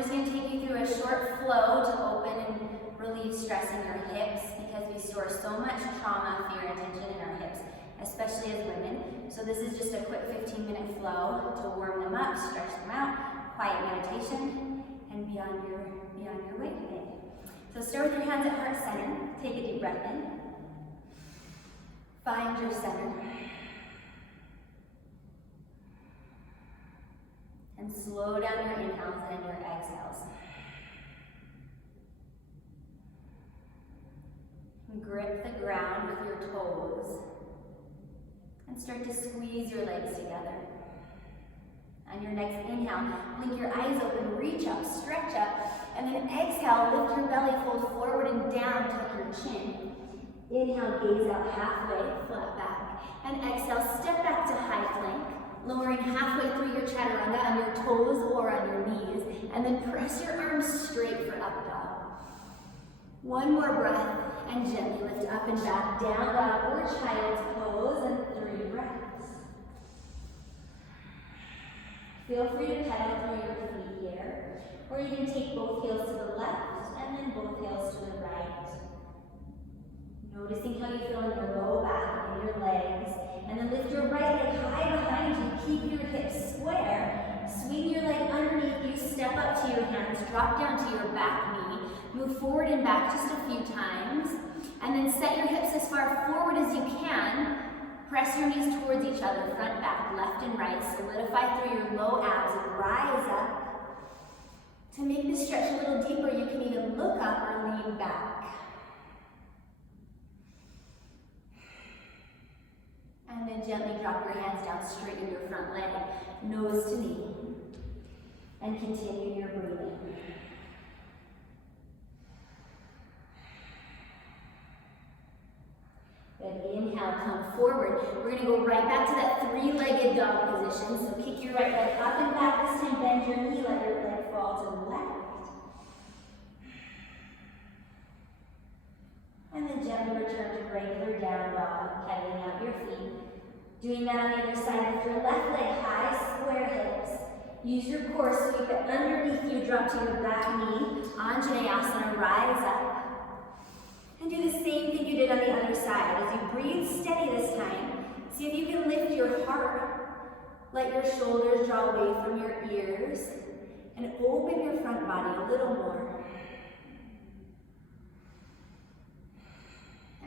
just going to take you through a short flow to open and relieve stress in your hips because we store so much trauma, fear, and tension in our hips, especially as women. So this is just a quick 15-minute flow to warm them up, stretch them out, quiet meditation, and be on your way today. So start with your hands at heart center. Take a deep breath in. Find your center. And slow down your inhales and your exhales. And grip the ground with your toes. And start to squeeze your legs together. On your next inhale, blink your eyes open, reach up, stretch up, and then exhale, lift your belly, fold forward and down, tuck your chin. Inhale, gaze out halfway, flat back, and exhale, step back to high plank, lowering halfway through your chaturanga on your toes or on your knees, and then press your arms straight for up dog. One more breath, and gently lift up and back, down dog or child's pose, and 3 breaths. Feel free to pedal through your feet here, or you can take both heels to the left and then both heels to the right. Noticing how you feel in your low back and your legs, and then lift your right leg high behind you, keep your hips square, swing your leg underneath you, step up to your hands, drop down to your back knee, move forward and back just a few times, and then set your hips as far forward as you can. Press your knees towards each other, front, back, left and right. Solidify through your low abs and rise up. To make this stretch a little deeper, you can even look up or lean back. And then gently drop your hands down, straighten your front leg, nose to knee. And continue your breathing. Good. Inhale, come forward. We're going to go right back to that 3-legged dog position. So kick your right leg up and back. This time bend your knee, let your leg fall to the left. And then gently return to regular down dog, pedaling out your feet. Doing that on the other side with your left leg high, square hips. Use your core, sweep it underneath you, drop to your back knee. Anjaneyasana, rise up. And do the same thing you did on the other side. As you breathe steady this time, see if you can lift your heart. Let your shoulders draw away from your ears. And open your front body a little more.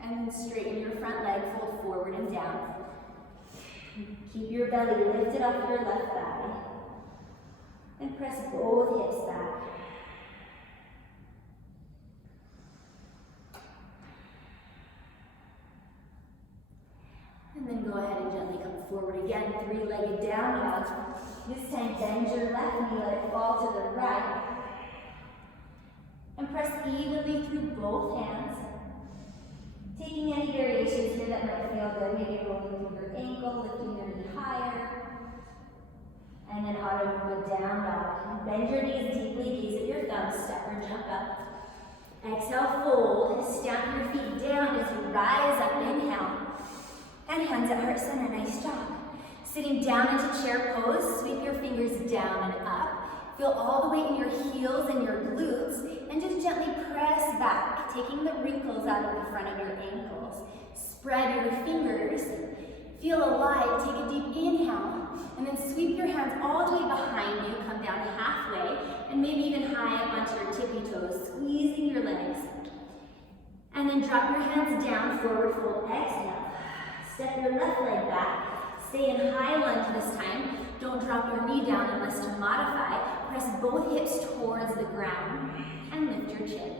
And then straighten your front leg, fold forward and down. Keep your belly lifted off your left thigh. And press both hips back. And then go ahead and gently come forward again, 3-legged down dog. This time bend your left knee, let it fall to the right. And press evenly through both hands. Taking any variations here that might feel good, maybe rolling through your ankle, lifting your knee higher. And then auto move down dog. Bend your knees deeply, gaze at your thumbs, step or jump up. Exhale, fold, and stamp your feet down as you rise up, inhale. And hands at heart center, nice job. Sitting down into chair pose, sweep your fingers down and up. Feel all the weight in your heels and your glutes, and just gently press back, taking the wrinkles out of the front of your ankles. Spread your fingers, feel alive, take a deep inhale, and then sweep your hands all the way behind you, come down halfway, and maybe even high up onto your tippy toes, squeezing your legs. And then drop your hands down, forward fold, exhale. Step your left leg back. Stay in high lunge this time. Don't drop your knee down unless to modify. Press both hips towards the ground and lift your chin.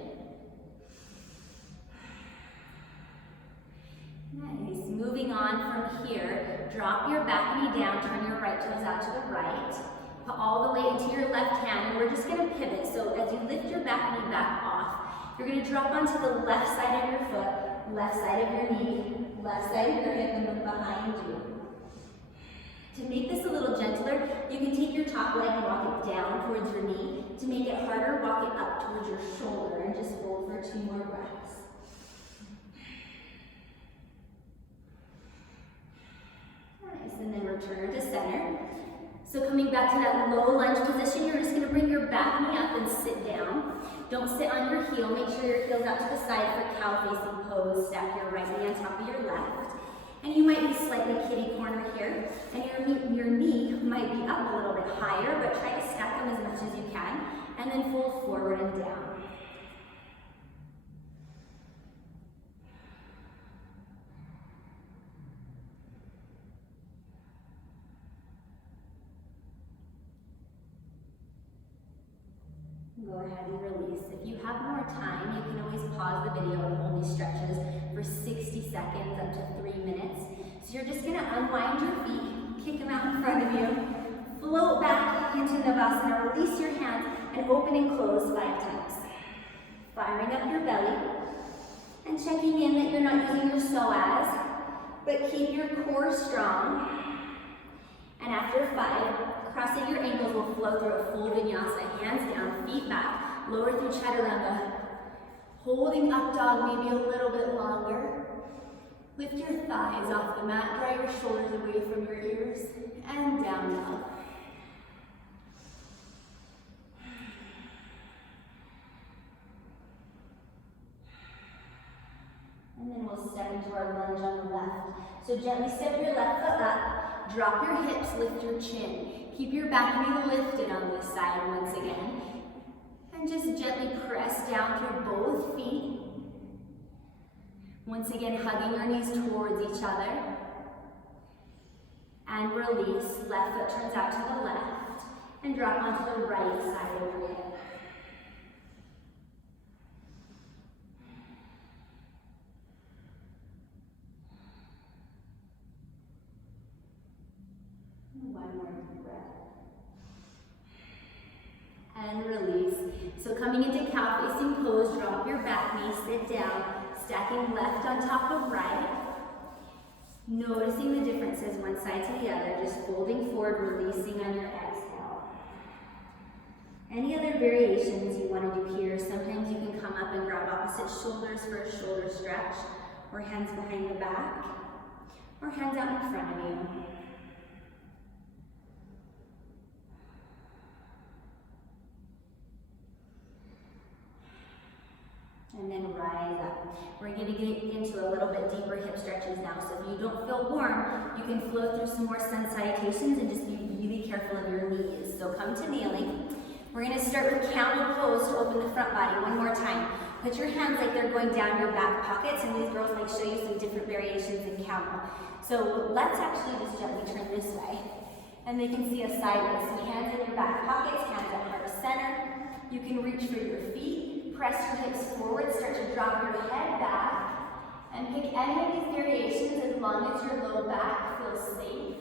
Nice. Moving on from here, drop your back knee down, turn your right toes out to the right. Put all the weight into your left hand, and we're just going to pivot. So as you lift your back knee back off, you're going to drop onto the left side of your foot, left side of your knee, left side of your hip, and look behind you. To make this a little gentler, you can take your top leg and walk it down towards your knee. To make it harder, walk it up towards your shoulder and just hold for 2 more breaths. Nice, and then return to center. So coming back to that low lunge position, you're just going to bring your back knee up and sit down. Don't sit on your heel. Make sure your heel's out to the side for cow facing pose. Stack your right knee on top of your left. And you might be slightly kitty corner here. And your knee might be up a little bit higher, but try to stack them as much as you can. And then fold forward and down. Go ahead and release. If you have more time, you can always pause the video and hold these stretches for 60 seconds up to 3 minutes. So you're just going to unwind your feet, kick them out in front of you, float back into Navasana, release your hands, and open and close 5 times. Firing up your belly, and checking in that you're not using your psoas, but keep your core strong. And after 5, crossing your ankles will flow through a full vinyasa. Hands down, feet back, lower through chaturanga. Holding up dog maybe a little bit longer. Lift your thighs off the mat, draw your shoulders away from your ears, and down dog. And then we'll step into our lunge on the left. So gently step your left foot up, drop your hips, lift your chin. Keep your back knee lifted on this side once again. And just gently press down through both feet. Once again, hugging your knees towards each other. And release, left foot turns out to the left. And drop onto the right side of your hip. One more deep breath. And release. So coming into cow facing pose, drop your back knee, sit down, stacking left on top of right. Noticing the differences one side to the other, just folding forward, releasing on your exhale. Any other variations you want to do here, sometimes you can come up and grab opposite shoulders for a shoulder stretch, or hands behind the back, or hands out in front of you. And then rise up. We're going to get into a little bit deeper hip stretches now. So if you don't feel warm, you can flow through some more sun salutations and just be really careful of your knees. So come to kneeling. We're going to start with camel pose to open the front body one more time. Put your hands like they're going down your back pockets, and these girls might show you some different variations in camel. So let's actually just gently turn this way. And they can see us sideways. So hands in your back pockets, hands at heart center. You can reach for your feet. Press your hips forward, start to drop your head back, and pick any of these variations as long as your low back feels safe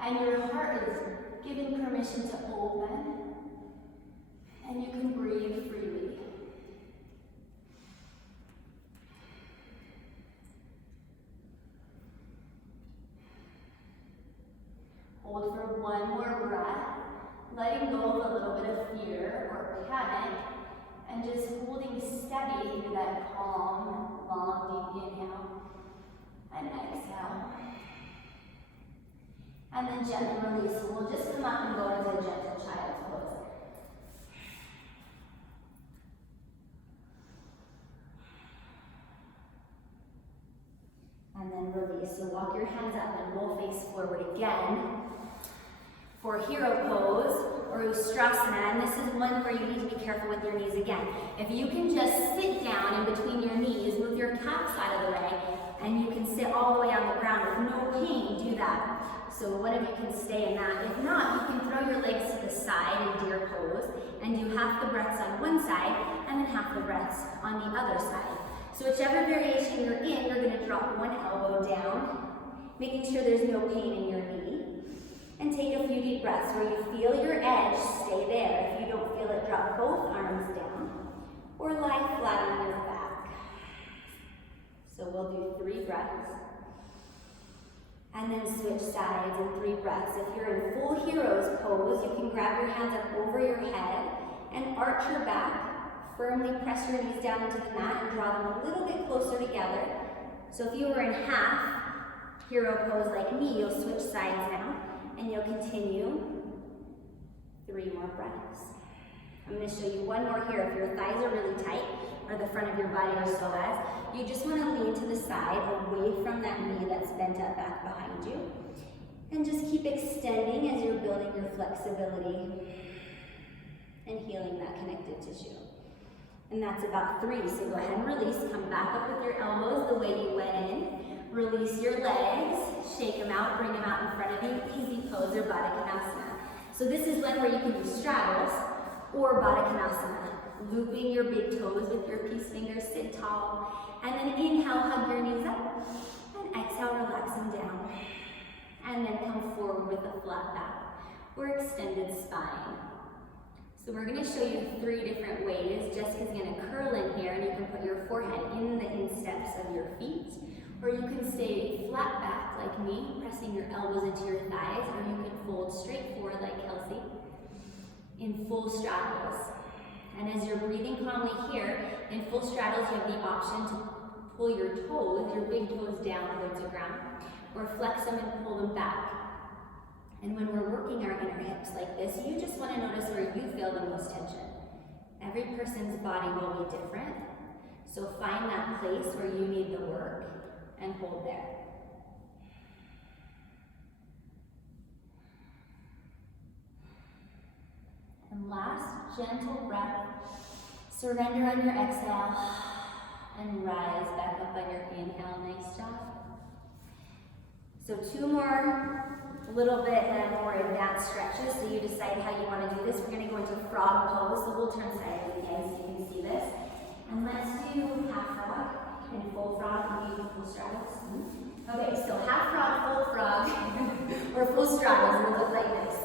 and your heart is giving permission to open, and you can breathe freely. Hold for one more breath, letting go of a little bit of fear or panic, and just holding steady through that calm, long, deep inhale and exhale. And then gently release. We'll just come up and go into a gentle child's pose. And then release. So walk your hands up and we'll face forward again for hero pose or Ustrasana, and this is one where you need to be careful with your knees again. If you can just sit down in between your knees, move your calves out of the way, and you can sit all the way on the ground with no pain, do that. So one of you can stay in that. If not, you can throw your legs to the side in deer pose and do half the breaths on one side and then half the breaths on the other side. So whichever variation you're in, you're going to drop one elbow down, making sure there's no pain in your knee. And take a few deep breaths. Where you feel your edge, stay there. If you don't feel it, drop both arms down or lie flat on your back. So we'll do 3 breaths. And then switch sides in 3 breaths. If you're in full hero's pose, you can grab your hands up over your head and arch your back. Firmly press your knees down into the mat and draw them a little bit closer together. So if you were in half hero pose like me, you'll switch sides now. And you'll continue 3 more breaths. I'm going to show you one more here. If your thighs are really tight, or the front of your body or psoas, you just want to lean to the side, away from that knee that's bent up back behind you. And just keep extending as you're building your flexibility and healing that connective tissue. And that's about 3, so go ahead and release. Come back up with your elbows the way you went in. Release your legs, shake them out, bring them out in front of you, easy pose or Baddha Konasana. So this is one where you can do straddles or Baddha Konasana. Looping your big toes with your peace fingers, sit tall. And then inhale, hug your knees up. And exhale, relax them down. And then come forward with a flat back or extended spine. So we're going to show you 3 different ways. Jessica's going to curl in here, and you can put your forehead in the insteps of your feet. Or you can stay flat back like me, pressing your elbows into your thighs, or you can fold straight forward like Kelsey in full straddles. And as you're breathing calmly here, in full straddles, you have the option to pull your toes, your big toes down towards the ground, or flex them and pull them back. And when we're working our inner hips like this, you just want to notice where you feel the most tension. Every person's body will be different, so find that place where you need the work and hold there. And last, gentle breath. Surrender on your exhale and rise back up on your inhale. Nice job. So 2 more, a little bit more advanced stretches. So you decide how you want to do this. We're going to go into frog pose. So we'll turn side again so you can see this. And let's do half frog and full frog and full straddles. Okay, so half frog, full frog, or full straddles will look like this.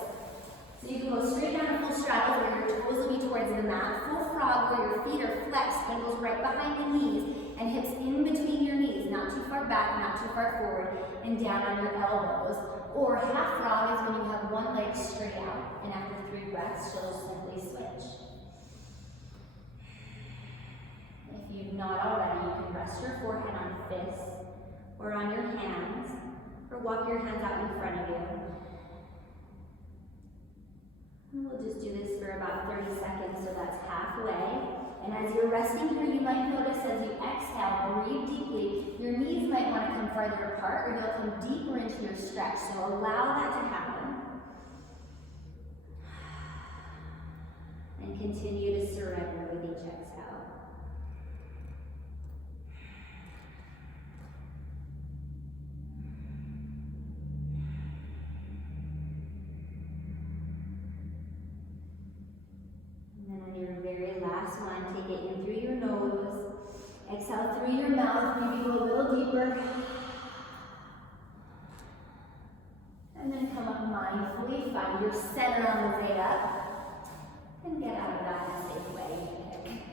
So you can go straight down to full straddle where your toes will be towards the mat. Full frog where your feet are flexed, ankles right behind the knees, and hips in between your knees, not too far back, not too far forward, and down on your elbows. Or half frog is when you have one leg straight out, and after 3 breaths, she'll simply switch. If you've not already, you can rest your forehead on fists, or on your hands, or walk your hands out in front of you. And we'll just do this for about 30 seconds, so that's halfway. And as you're resting here, you might notice as you exhale, breathe deeply, your knees might want to come farther apart, or they'll come deeper into your stretch. So allow that to happen. And continue to surrender with each exhale. Last one, take it in through your nose, exhale through your mouth, maybe go a little deeper, and then come up mindfully, find your center on the way up, and get out of that in a safe way.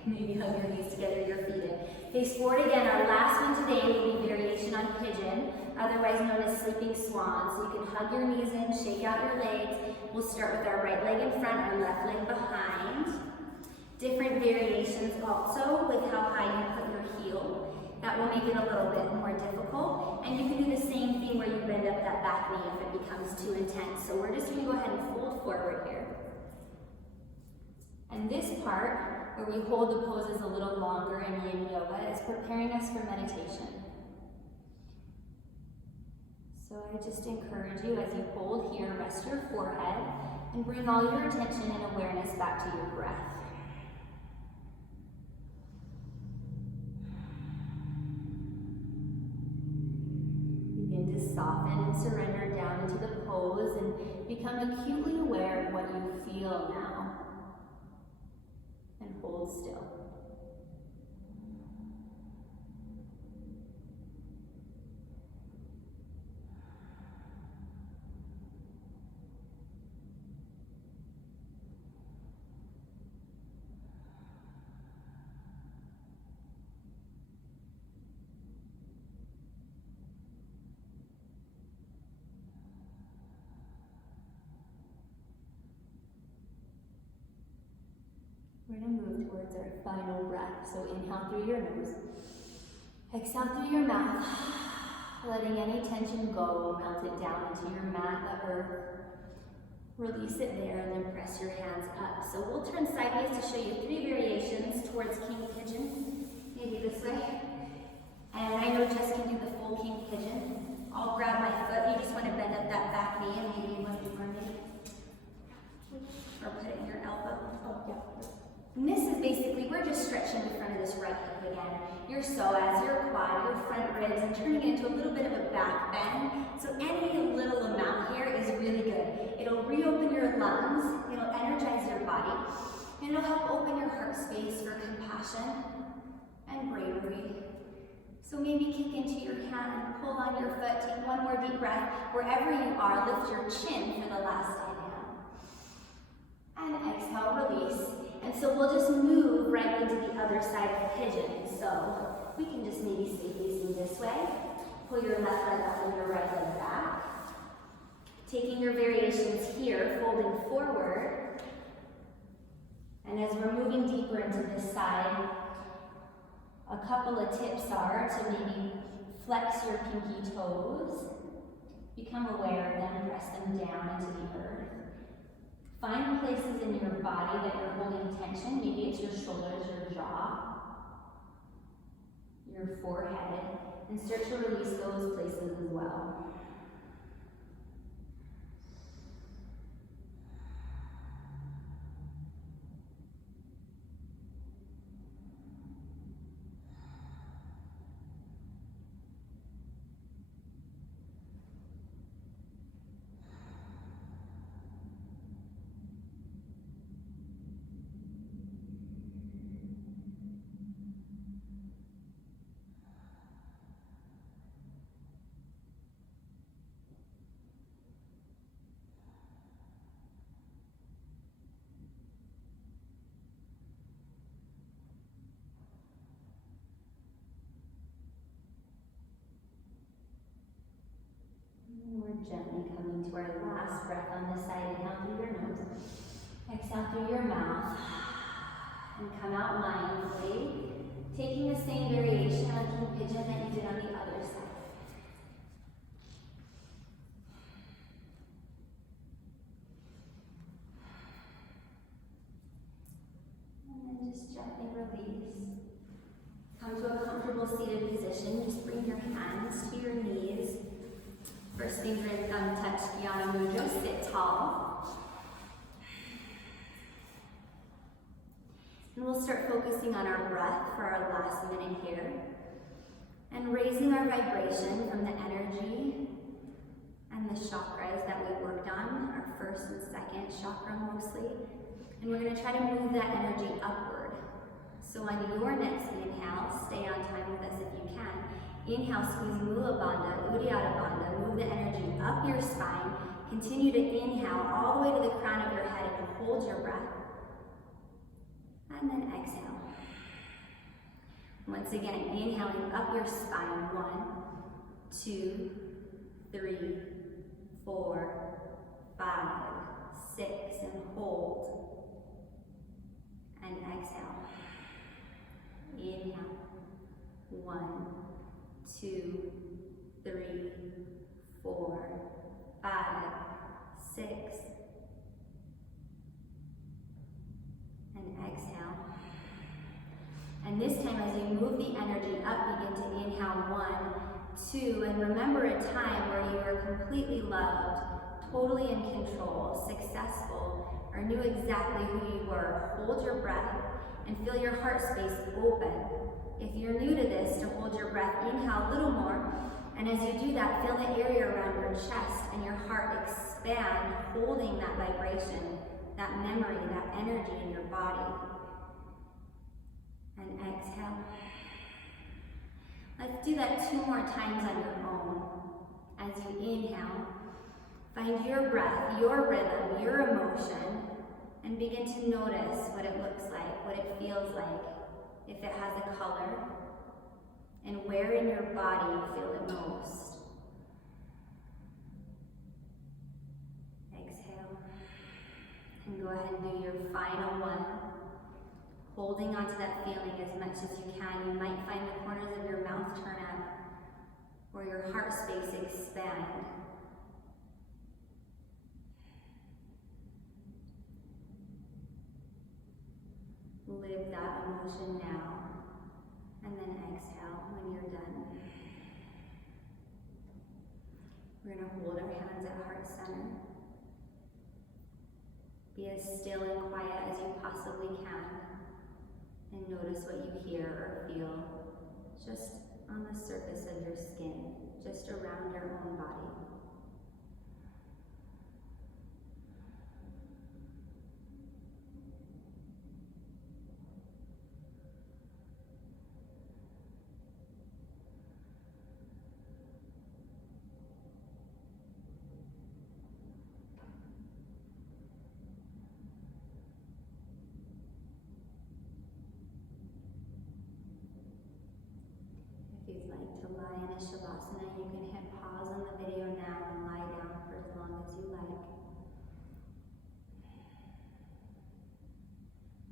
Maybe hug your knees together, your feet in. Face forward again. Our last one today will be variation on pigeon, otherwise known as sleeping swan. So you can hug your knees in, shake out your legs. We'll start with our right leg in front, our left leg behind. Different variations also with how high you put your heel. That will make it a little bit more difficult. And you can do the same thing where you bend up that back knee if it becomes too intense. So we're just going to go ahead and fold forward here. And this part, where we hold the poses a little longer in yin yoga, is preparing us for meditation. So I just encourage you, as you hold here, rest your forehead and bring all your attention and awareness back to your breath. Soften and surrender down into the pose and become acutely aware of what you feel now. And hold still. We're going to move towards our final breath. So inhale through your nose. Exhale through your mouth. Letting any tension go, melt it down into your mat, the earth. Release it there and then press your hands up. So we'll turn sideways to show you 3 variations towards king pigeon. Maybe this way. And I know Jess can do the full king pigeon. I'll grab my foot. You just want to bend up that back knee and maybe one more maybe. Or put it in your elbow. Oh, yeah. And this is basically, we're just stretching the front of this right hip again. Your psoas, your quad, your front ribs, and turning it into a little bit of a back bend. So any little amount here is really good. It'll reopen your lungs, it'll energize your body, and it'll help open your heart space for compassion and bravery. So maybe kick into your hand, pull on your foot, take one more deep breath. Wherever you are, lift your chin for the last inhale. And exhale, release. And so we'll just move right into the other side of pigeon. So we can just maybe stay facing this way. Pull your left leg up and your right leg back. Taking your variations here, folding forward. And as we're moving deeper into this side, a couple of tips are to maybe flex your pinky toes. Become aware of them, press them down into the earth. Find places in your body that you're holding tension. Maybe it's your shoulders, your jaw, your forehead, and start to release those places as well. Gently coming to our last breath on this side. Inhale through your nose, exhale through your mouth, and come out mindfully, taking the same variation on king pigeon that you did on the other side. And then just gently release. Come to a comfortable seated position. Just bring your hands to your knees. First finger and thumb touch Jnana Mudra, sit tall. And we'll start focusing on our breath for our last minute here. And raising our vibration from the energy and the chakras that we worked on, our first and second chakra mostly. And we're going to try to move that energy upward. So on your next inhale, stay on time with us if you can. Inhale, squeeze Mula Bandha, Uddiyana Bandha, move the energy up your spine. Continue to inhale all the way to the crown of your head and hold your breath. And then exhale. Once again, inhaling up your spine. 1, 2, 3, 4, 5, 6, and hold. And exhale. Inhale. 1, 2, 3, 4, 5, 6, and exhale. And this time as you move the energy up, begin to inhale 1, 2, and remember a time where you were completely loved, totally in control, successful, or knew exactly who you were. Hold your breath and feel your heart space open. If you're new to this, to hold your breath, inhale a little more, and as you do that, feel the area around your chest and your heart expand, holding that vibration, that memory, that energy in your body. And exhale. Let's do that 2 more times on your own. As you inhale, find your breath, your rhythm, your emotion, and begin to notice what it looks like, what it feels like, if it has a color, and where in your body you feel it most. Exhale. And go ahead and do your final one. Holding onto that feeling as much as you can. You might find the corners of your mouth turn up, or your heart space expand. with that emotion now, and then exhale when you're done. We're going to hold our hands at heart center. Be as still and quiet as you possibly can, and notice what you hear or feel just on the surface of your skin, just around your own body. If you'd like to lie in a shavasana, you can hit pause on the video now and lie down for as long as you like.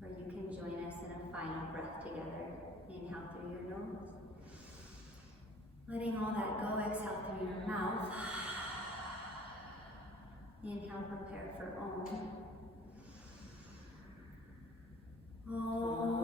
Or you can join us in a final breath together. Inhale through your nose. Letting all that go, exhale through your mouth. Inhale, prepare for Om. Om.